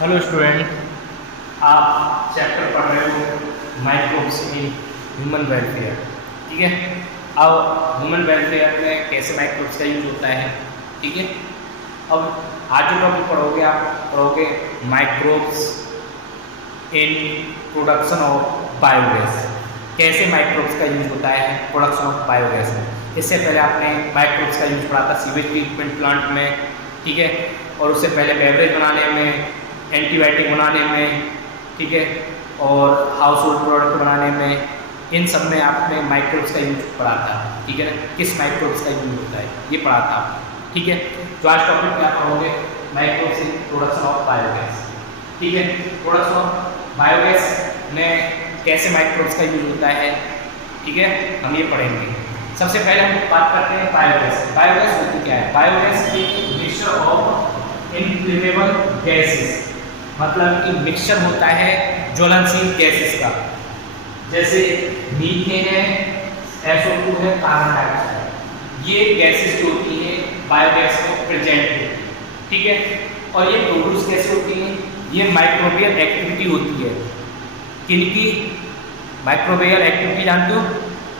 Hello student, आप chapter पढ़ रहे हो माइक्रोब्स इन ह्यूमन वेलफेयर। ठीक है। अब ह्यूमन वेलफेयर में कैसे माइक्रोब्स का यूज होता है। ठीक है। अब आज जो टॉपिक पढ़ोगे आप पढ़ोगे microbes in production of biogas. कैसे माइक्रोब्स का यूज होता है प्रोडक्शन ऑफ बायोगैस में। इससे पहले आपने माइक्रोब्स का यूज पढ़ा था सीवेज ट्रीटमेंट प्लांट में। ठीक है। और उससे पहले बेवरेज बनाने में, एंटीबायोटिक बनाने में, ठीक है, और हाउस होल्ड प्रोडक्ट बनाने में, इन सब में आपने माइक्रोब्स का यूज पढ़ा था। ठीक है ना, किस माइक्रोब्स का यूज होता है ये पढ़ा था आपने। ठीक है। तो आज टॉपिक में आप पढ़ोगे microbes in production of biogas. ठीक है। प्रोडक्शन ऑफ बायोगैस में कैसे माइक्रोब्स का यूज होता है, ठीक है, हम ये पढ़ेंगे। सबसे पहले हम बात करते हैं बायोगैस। बायोगैस होती क्या है? बायोगैस एक मिक्सचर ऑफ इनफ्लेमेबल गैसेस, मतलब कि मिक्सचर होता है ज्वलनशील गैसेस का। जैसे मीथेन है, SO2 है, कार्बन डाइऑक्साइड। ये गैसेस जो होती है बायोगैस में प्रेजेंट होती है। ठीक है। और ये प्रोड्यूस कैसे होती है? ये माइक्रोबियल एक्टिविटी होती है। किनकी माइक्रोबियल एक्टिविटी जानते हो?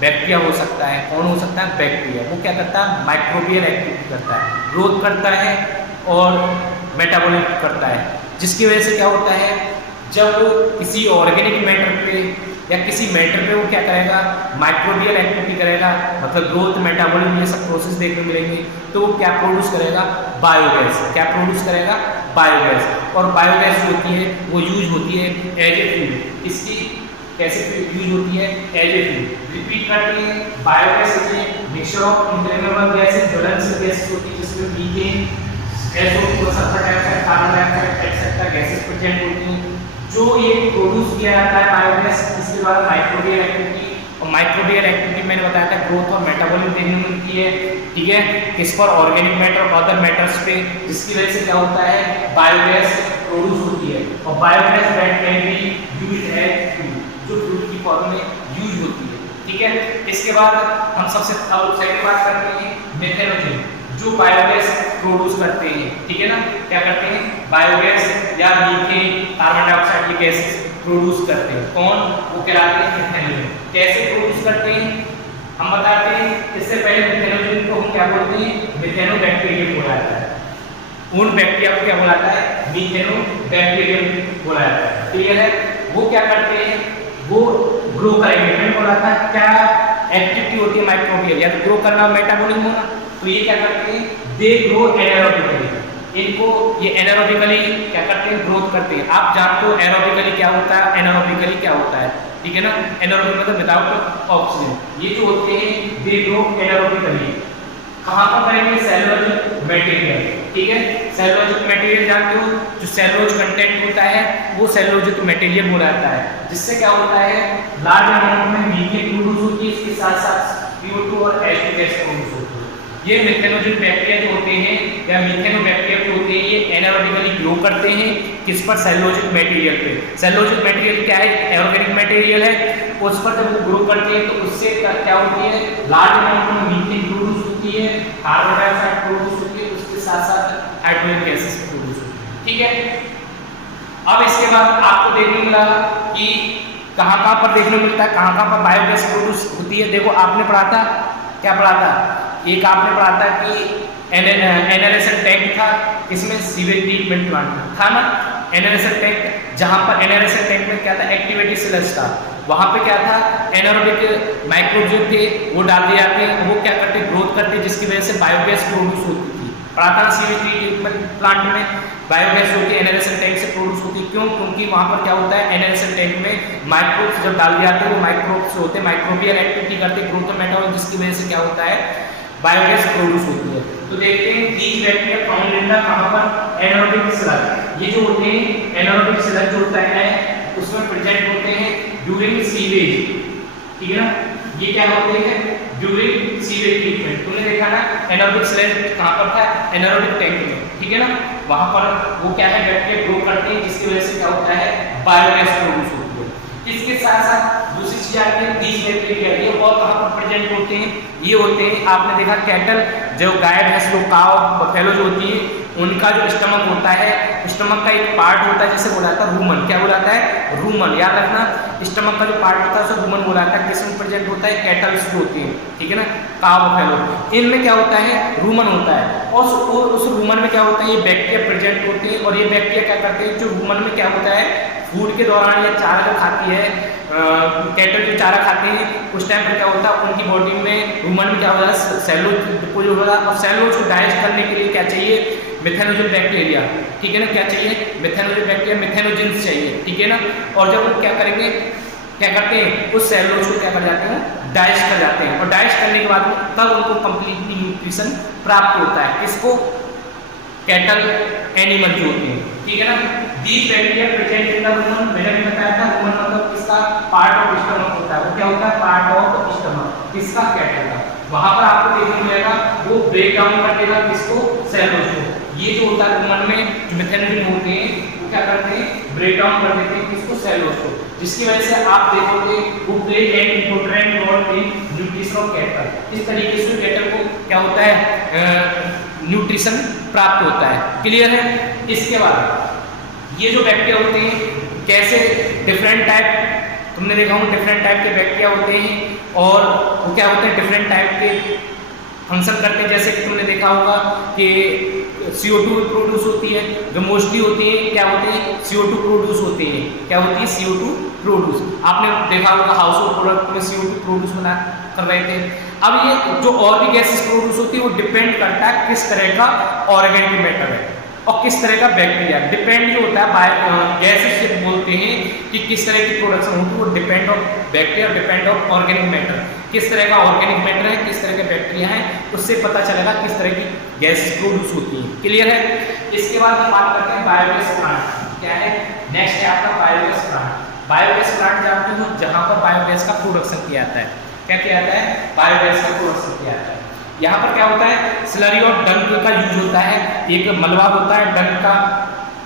बैक्टीरिया हो सकता है। कौन हो सकता है? बैक्टीरिया। वो क्या करता है? माइक्रोबियल एक्टिविटी करता है, ग्रोथ करता है और मेटाबॉलिज्म करता है। जिसकी वजह से क्या होता है, जब वो किसी ऑर्गेनिक मैटर पे या किसी मैटर पे वो क्या करेगा, माइक्रोबियल एक्टिविटी करेगा, मतलब ग्रोथ, मेटाबॉलिज्म, ये सब प्रोसेस देखने को मिलेंगे। तो वो क्या प्रोड्यूस करेगा? बायोगैस। क्या प्रोड्यूस करेगा? बायोगैस। और बायोगैस जो होती है वो यूज होती है एज ए फ्यूल। इसकी कैसे यूज होती है? As a fuel. रिपीट करते हैं, biogas is a mixture of inflammable gases, ज्वलनशील गैसेस होती है, जिसमें methane, SO2, sulphur dioxide, carbon dioxide etcetera gases present होती हैं। जो ये प्रोड्यूस किया जाता है बायोगैस, इसके बाद माइक्रोबियल एक्टिविटी। और माइक्रोबियल एक्टिविटी मैंने बताया था ग्रोथ और मेटाबॉलिज्म देखने को मिलती है। ठीक है। किस पर? ऑर्गेनिक मैटर और अदर मैटर्स पे। जिसकी वजह से क्या होता है? बायोगैस प्रोड्यूस होती है। और biogas that can be used as fuel, जो फ्यूल की फॉर्म में यूज होती है। ठीक है। इसके बाद हम सबसे सेकंड बात करते हैं मेथेनोजन, जो बायोगैस प्रोड्यूस करते हैं। ठीक है ना, क्या करते हैं? बायोगैस या मीथेन, कार्बन डाइऑक्साइड की गैसेस प्रोड्यूस करते हैं। कौन? वो कहलाते हैं मेथेनोजन। कैसे प्रोड्यूस करते हैं हम बताते हैं। इससे पहले मेथेनोजन को हम क्या बोलते हैं? मिथेनोबैक्टीरियम बोला जाता है। उन बैक्टीरिया को क्या बोला जाता है? मिथेनोबैक्टीरियम बोला जाता है। क्लियर है? वो क्या करते हैं? वो ग्रो करेंगे। मैंने बोला था क्या एक्टिविटी होती है माइक्रोबियल, या तो ग्रो करना, मेटाबॉलिज्म होना। तो ये क्या करते हैं? They grow anaerobically. इनको ये एनारोबिकली क्या करते हैं? ग्रोथ करते हैं। आप जानते हो एरोबिकली क्या होता है, एनारोबिकली क्या होता है। ठीक है ना, एनारोबिक मतलब विदाउट ऑक्सीजन। ये जो होते हैं दे ग्रो एनारोबिकली। कहाँ पर करेंगे? Cellulose material. ठीक है। सेलुलोज मटेरियल जानते हो, जो सेलुलोज कंटेंट होता है वो सेलुलोज मटेरियल बोला जाता है। जिससे क्या होता है? लार्ज अमाउंट में मीथेन प्रोड्यूस होती है, इसके साथ साथ CO2 और H2 गैस प्रोड्यूस होती है। ये मेथेनोजन बैक्टीरिया जो होते हैं या मिथेनोबैक्टीरिया जो होते हैं, ये एनारोबिकली ग्रो करते हैं। किस पर? सेलुलोजिक मटेरियल पे। सेलुलोजिक मटेरियल क्या है? ऑर्गेनिक मटेरियल है। उस पर जब वो ग्रो करते हैं तो उससे क्या होती है? लार्ज अमाउंट में मीथेन प्रोड्यूस होती है, कार्बन डाइऑक्साइड प्रोड्यूस होती है, उसके साथ साथ हाइड्रोजन गैसेस प्रोड्यूस होती है। ठीक है। अब इसके बाद आपको देखने मिला कि कहाँ पर देखने को मिलता है, कहाँ पर बायोगैस प्रोड्यूस होती है। देखो आपने पढ़ा था, क्या पढ़ा था? एक आपने पढ़ा था कि एनालिसिस टैंक था, इसमें सीवेज ट्रीटमेंट प्लांट था ना, एनालिसिस टैंक। जहाँ पर एनालिसिस टैंक में क्या था? एक्टिवेटेड सेल्स था। वहाँ पे क्या था? एनारोबिक माइक्रोब जो थे वो डाल दिए जाते हैं, वो क्या करते? ग्रोथ करते, जिसकी वजह से बायोगैस प्रोड्यूस होती थी। पढ़ा था सीवेज ट्रीटमेंट प्लांट में बायोगैस जो होती है एनालिसिस टैंक से प्रोड्यूस होती है। क्यों? क्योंकि वहाँ पर क्या होता है? एनालिसिस टैंक में माइक्रोब्स जब डाल दिए जाते हैं, वो माइक्रोब्स होते हैं माइक्रोबियल एक्टिविटी करते हैं, ग्रोथ और मेटाबॉलिज्म, जिसकी वजह से क्या होता है? बायोगैस प्रोड्यूस होती है। तो देखते हैं these bacteria found in the कहां पर? Anaerobic slug. ये जो होते हैं एनारोबिक स्लग जो होता है उसमें प्रेजेंट होते हैं ड्यूरिंग सीवेज। ठीक है ना, ये क्या होते हैं? During sewage treatment. तुमने देखा ना एनारोबिक स्लग कहां पर था? एनारोबिक टैंक में। ठीक है ना, वहां पर वो क्या है? बैक्टीरिया ग्रो करते हैं, जिसकी वजह से क्या होता है? बायोगैस प्रोड्यूस होती है। इसके साथ साथ दूसरी चीज आती है बीज बैक्टीरिया। ये और कहाँ पर प्रेजेंट होते हैं? ये होते हैं, आपने देखा कैटल, जो गाय भैंस लोग, काव बफेलो जो होती है, उनका जो स्टमक होता है, स्टमक का एक पार्ट होता है जिसे बोला जाता है रूमन। क्या बोला जाता है? रूमन। याद रखना, स्टमक का जो पार्ट होता है उसे रूमन बोला जाता है। किसमें प्रेजेंट होता है? कैटल्स जो होती है, ठीक है ना, काव बफेलो, इनमें क्या होता है? रूमन होता है। और उस रूमन में क्या होता है? ये बैक्टीरिया प्रेजेंट होते हैं। और ये बैक्टीरिया क्या करते हैं? जो रूमन में क्या होता है, फूड के दौरान या चारा जो खाती है, कैटल जो चारा खाते हैं, उस टाइम पर क्या होता है, उनकी बॉडी में, रूमन में क्या होता है, सेलुलोज डिपोजिट होता है। और सेलुलोज को डाइजेस्ट करने के लिए क्या चाहिए? मेथेनोजन बैक्टीरिया, ठीक है ना। क्या चाहिए? मेथेनोजन बैक्टीरिया, मेथेनोजेंस चाहिए, ठीक है ना। और जब वो क्या करेंगे, क्या करते हैं, उस सेलुलोज को क्या कर जाते हैं? डाइजेस्ट कर जाते हैं। और डाइजेस्ट करने के बाद तब उनको कंप्लीटली न्यूट्रिशन प्राप्त होता है। किसको? कैटल एनिमल जो होते हैं, ठीक है ना। These bacteria present in the Roman, मैंने भी बताया था, रूमन मतलब किसका? पार्ट ऑफ स्टमक होता है। वो क्या होता है? पार्ट ऑफ स्टमक, किसका? कैटल का। वहां पर आपको देखने को मिलेगा, वो ब्रेक डाउन कर देगा किसको? सेलुलोज को। ये जो होता है रूमन में जो मेथेनोजन होते हैं, वो क्या करते हैं? ब्रेक डाउन कर देते हैं किसको? सेलुलोज को। जिसकी वजह से आप देखोगे वो play an important role in nutrition of cattle. इस तरीके से कैटल को क्या होता है? न्यूट्रिशन प्राप्त होता है। क्लियर है? इसके बाद ये जो बैक्टीरिया होते हैं, कैसे डिफरेंट टाइप, तुमने देखा होगा डिफरेंट टाइप के बैक्टीरिया होते हैं। और वो क्या होते हैं? डिफरेंट टाइप के फंक्शन करते हैं। जैसे कि तुमने देखा होगा कि CO2 प्रोड्यूस होती है, जो मोस्टली होती है, क्या होते हैं? CO2 प्रोड्यूस होती है। क्या होती है? CO2 produce. आपने देखा होगा हाउस होल्ड प्रोडक्ट में CO2 प्रोड्यूस बना कर रहे थे। अब ये जो और भी गैसेस प्रोड्यूस होती है, वो डिपेंड करता है किस तरह का ऑर्गेनिक मैटर है और किस तरह का बैक्टीरिया। डिपेंड जो होता है गैसेस से बोलते हैं कि किस तरह की प्रोडक्शन होती है, वो depend of bacteria, depend of organic matter. किस तरह का ऑर्गेनिक मैटर है, किस तरह के बैक्टीरिया है, उससे पता चलेगा किस तरह की गैस प्रोड्यूस होती है। क्लियर है? इसके बाद हम बात करते हैं बायोगैस प्लांट। क्या है? नेक्स्ट है आपका बायोगैस प्लांट। बायोगैस प्लांट जानते हो, जहां पर बायोगैस का प्रोडक्शन किया जाता है। क्या किया जाता है? बायोगैस का प्रोडक्शन किया जाता है। यहाँ पर क्या होता है? स्लरी और डंक का यूज होता है। एक मलबा होता है डंक का,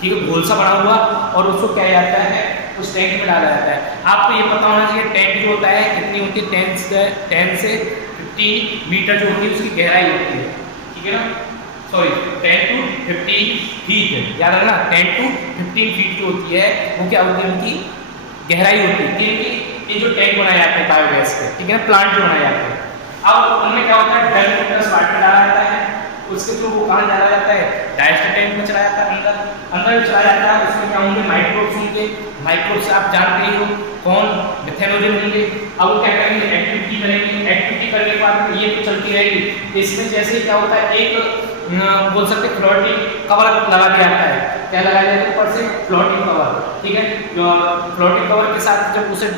ठीक है, घोल सा बना हुआ, और उसको क्या जाता है? उस टैंक में डाला जाता है। आपको ये पता होना चाहिए टैंक जो होता है कितनी होती है? 10 से 15 मीटर जो होती है उसकी गहराई होती है, ठीक है ना। सॉरी, 10 to 15 फीट, याद रखना, 10 to 15 फीट जो होती है वो क्या होती है? उनकी गहराई होती है। क्योंकि ये जो टैंक बनाए जाते हैं बायोगैस के, ठीक है ना, प्लांट जो बनाए जाते हैं, अब उनमें क्या होता है? डंक प्लस वाटर डाला जाता है। उसके थ्रू वो कहाँ डाला जाता है? डाइजेस्टर टैंक में चलाया जाता है, अंदर चलाया जाता है। उसमें क्या होंगे? माइक्रोब्स होंगे। माइक्रोब्स आप जानते ही हो कौन? मेथेनोजन होंगे। अब वो क्या करेंगे? एक्टिविटी करेंगे। एक्टिविटी करने के बाद ये तो चलती रहेगी। इसमें जैसे क्या होता है? एक बोल सकते फ्लोटिंग कवर लगा दिया जाता है। क्या लगाया जाता है? ऊपर से फ्लोटिंग कवर, ठीक है। फ्लोटिंग कवर के साथ जब उसे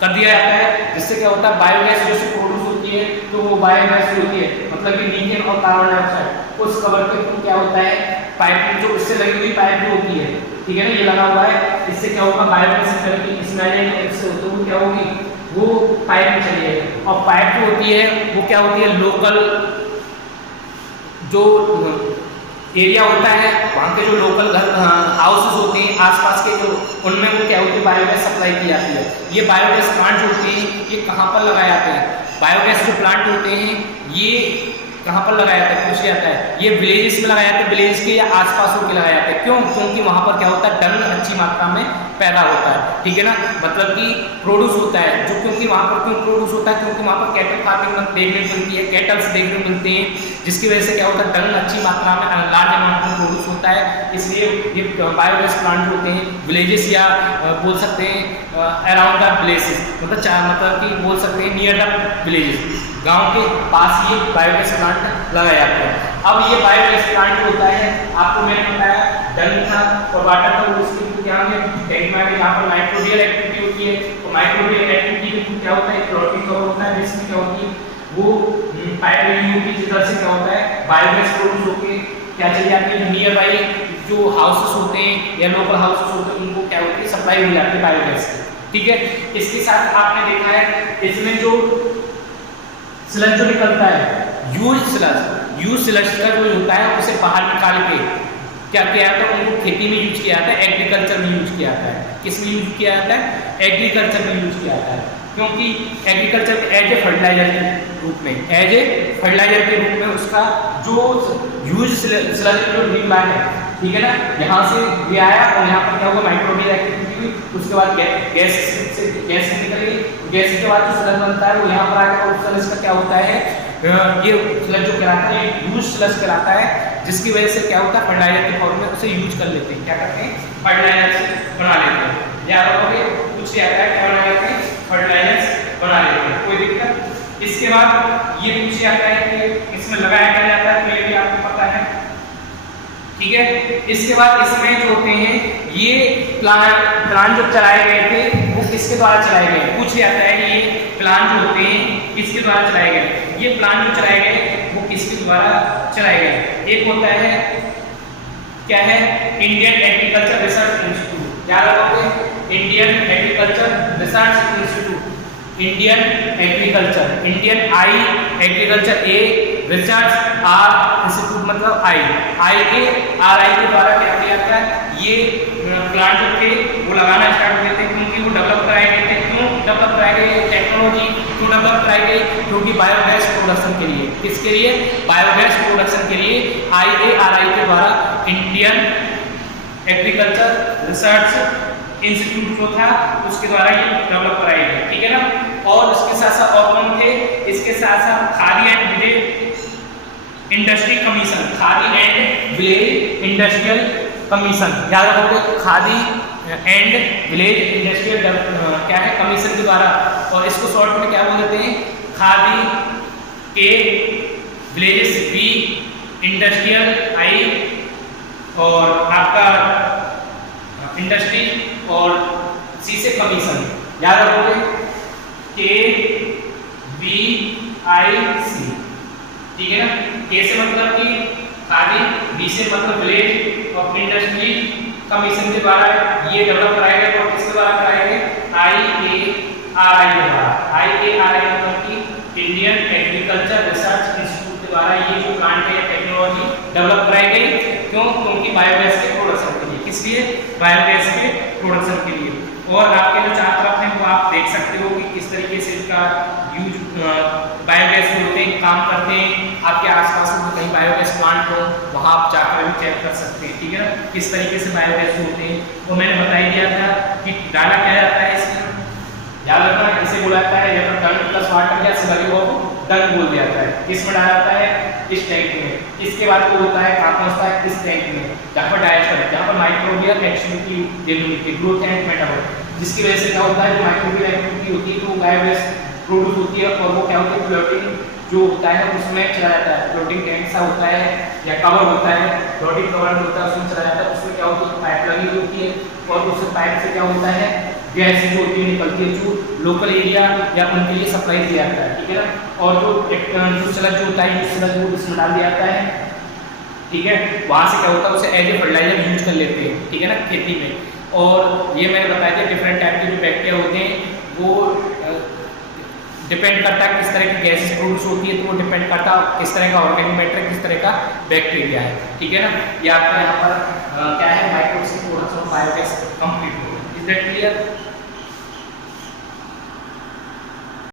कर दिया जाता है, जिससे क्या होता है? बायोगैस जो प्रोड्यूस होती है, तो वो बायोगैस होती है, मतलब कि मीथेन और कार्बन डाइऑक्साइड, उस कवर के थ्रू क्या होता है? पाइप जो इससे लगी हुई पाइप जो होती है, ठीक है ना, ये लगा हुआ है, इससे क्या होगा? बायोगैस की स्मेल इससे होती है, वो क्या होगी? वो पाइप में चली जाएगी। और पाइप जो होती है वो क्या होती है? लोकल जो एरिया होता है, वहाँ के जो लोकल घर हाउसेस होते हैं आसपास के, जो उनमें वो क्या होती है? बायोगैस सप्लाई की जाती है। ये बायोगैस प्लांट जो होते हैं, ये कहाँ पर लगाए जाते हैं? बायोगैस जो प्लांट होते हैं ये कहाँ पर लगाया जाता है? पूछ जाता है। ये विलेजेस में लगाया जाता है, विलेज के या आसपास के लगाया जाता है। क्यों? क्योंकि वहाँ पर क्या होता है? डंग अच्छी मात्रा में पैदा होता है, ठीक है ना, मतलब कि प्रोड्यूस होता है। जो क्योंकि वहाँ पर क्यों प्रोड्यूस होता है? क्योंकि वहाँ पर कैटल फार्मिंग देखने को मिलती है, कैटल्स देखने को मिलते हैं, जिसकी वजह से क्या होता है? डंग अच्छी मात्रा में, लार्ज अमाउंट में प्रोड्यूस होता है। इसलिए ये बायोगैस प्लांट जो होते हैं विलेजेस या बोल सकते हैं अराउंड द विलेजेस, मतलब कि बोल सकते हैं नियर द विलेजेस, गांव के पास ये बायोगैस प्लांट लगाया जाता है। अब ये बायोगैस प्लांट जो होता है, आपको मैंने बताया डंग था और वाटर था, उसके थ्रू क्या है? टैंक में यहाँ पर माइक्रोबियल एक्टिविटी होती है। तो माइक्रोबियल एक्टिविटी के थ्रू क्या होता है? प्रोटीन कवर होता है, जिसमें क्या होती है? वो पाइप लगी होती है, जिधर से क्या होता है? बायोगैस प्रोड्यूस होकर क्या चली जाती है? नियर बाई जो हाउसेस होते हैं या लोकल हाउसेस होते हैं, उनको क्या होती है? सप्लाई हो जाती है बायोगैस की, ठीक है। इसके साथ आपने देखा है इसमें जो स्लज जो निकलता है, यूज स्लज का जो होता है, उसे बाहर निकाल के क्या किया जाता है, उनको खेती में यूज किया जाता है, एग्रीकल्चर में यूज किया जाता है। किस में यूज किया जाता है? एग्रीकल्चर में यूज किया जाता है, क्योंकि एग्रीकल्चर एज ए फर्टिलाइजर के रूप में, एज ए फर्टिलाइजर के रूप में उसका जो यूज स्लरी जो निकला है, ठीक है ना, यहाँ से ये आया और यहाँ पर क्या हुआ, माइक्रोबियल एक्टिविटी हुई, उसके बाद गैस निकल गई, गैस के बाद जो स्लज बनता है वो यहाँ पर आकर और स्लज का क्या होता है, ये स्लज जो कहलाता है यूज स्लज कहलाता है, जिसकी वजह से क्या होता है, फर्टिलाइजर के फॉर्म में उसे यूज कर लेते हैं। क्या करते हैं? फर्टिलाइजर से बना लेते हैं। याद रखोगे कुछ आता है, क्या बना लेते हैं? फर्टिलाइजर्स बना लेते हैं, कोई दिक्कत। इसके बाद ये पूछ आता है कि इसमें लगाया क्या जाता है, तो ये भी आपको पता है, ठीक है। इसके बाद इसमें जो होते हैं ये प्लान जो चलाए गए थे वो किसके द्वारा चलाए गए, पूछ जाता है कि ये प्लान जो होते हैं किसके द्वारा चलाए गए, ये प्लान जो चलाए गए वो किसके द्वारा चलाए गए। एक होता है क्या है, इंडियन एग्रीकल्चर रिसर्च इंस्टीट्यूट, याद रखोगे, Indian agriculture research institute, Indian agriculture, Indian I agriculture A, research R institute मतलब आई के आर आई के द्वारा क्या किया गया, ये प्लांट जो थे वो लगाना स्टार्ट हुए थे, क्योंकि वो डेवलप कराए गए थे। क्यों डेवलप कराए गए टेक्नोलॉजी, क्यों डेवलप कराई गई, क्योंकि बायोगैस प्रोडक्शन के लिए, किसके लिए, बायोगैस प्रोडक्शन के लिए IARI के द्वारा इंडियन एग्रीकल्चर रिसर्च इंस्टीट्यूट जो था उसके द्वारा ये डेवलप कराई गई, ठीक है ना। और इसके साथ साथ और कौन थे, इसके साथ साथ khadi and village industry commission, khadi and village industrial commission, याद रखोगे, खादी एंड विलेज इंडस्ट्रियल क्या है, कमीशन के द्वारा, और इसको शॉर्ट में क्या बोल देते हैं, खादी के, विलेजेस बी, इंडस्ट्रियल आई, और आपका इंडस्ट्री और सी से कमीशन, याद रखोगे, KVIC, ठीक है ना। के से मतलब कि खादी, बी से मतलब विलेज और इंडस्ट्री कमीशन के द्वारा ये डेवलप कराए गए, और किसके द्वारा कराए गए, IARI के द्वारा। IARI मतलब कि इंडियन एग्रीकल्चर रिसर्च इंस्टीट्यूट के द्वारा ये जो प्लांट है टेक्नोलॉजी डेवलप कराई गई। क्यों? क्योंकि बायोगैस के प्रोडक्शन के लिए, किस लिए, बायोगैस के प्रोडक्शन के लिए। और आपके जो चार तरफ हैं वो आप देख सकते हो कि किस तरीके से इसका यूज बायोगैस में होते हैं, काम करते हैं। आपके आसपास में कहीं बायोगैस प्लांट हो वहाँ आप जाकर भी चेक कर सकते हैं, ठीक है ना, किस तरीके से बायोगैस होते हैं। वो मैंने बता ही दिया था कि डाला क्या जाता है इसमें, याद रखना, इसे बोला जाता है या तो डंग प्लस वाटर या स्लरी को डंग बोल दिया जाता है। किस में डाला जाता है, इस टैंक में। इसके बाद वो होता है कहाँ पहुँचता है, इस टैंक में, जहाँ पर डाइजेस्ट है, जहाँ पर microbial activity develop growth and metabolism, जिसकी वजह से क्या होता है, जो माइक्रोबियल एक्टिविटी होती है तो वो बायोगैस प्रोड्यूस होती है, और वो क्या होती है, फ्लोटिंग जो होता है उसमें चला जाता है। फ्लोटिंग टैंक सा होता है या कवर होता है, फ्लोटिंग कवर होता है, उसमें चला जाता है। उसमें क्या होती है, पाइप लगी होती है, और उस पाइप से क्या होता है, गैस जो होती है निकलती है, जो लोकल एरिया या उनके लिए सप्लाई दिया जाता है, ठीक है ना। और जो स्लज जो होता है, जो स्लज वो इसमें डाल दिया जाता है, ठीक है। वहाँ से क्या होता है, उसे एज ए फर्टिलाइजर यूज कर लेते हैं, ठीक है ना, खेती में। और ये मैंने बताया था डिफरेंट टाइप के जो बैक्टीरिया होते हैं वो डिपेंड करता है किस तरह की गैसेस प्रोड्यूस होती है, तो वो डिपेंड करता है किस तरह का ऑर्गेनिक मैटर, किस तरह का बैक्टीरिया है, ठीक है ना। ये आपका यहाँ पर क्या है, माइक्रोब्स की प्रोडक्शन ऑफ बायोगैस कंप्लीट हो गई। Is that clear?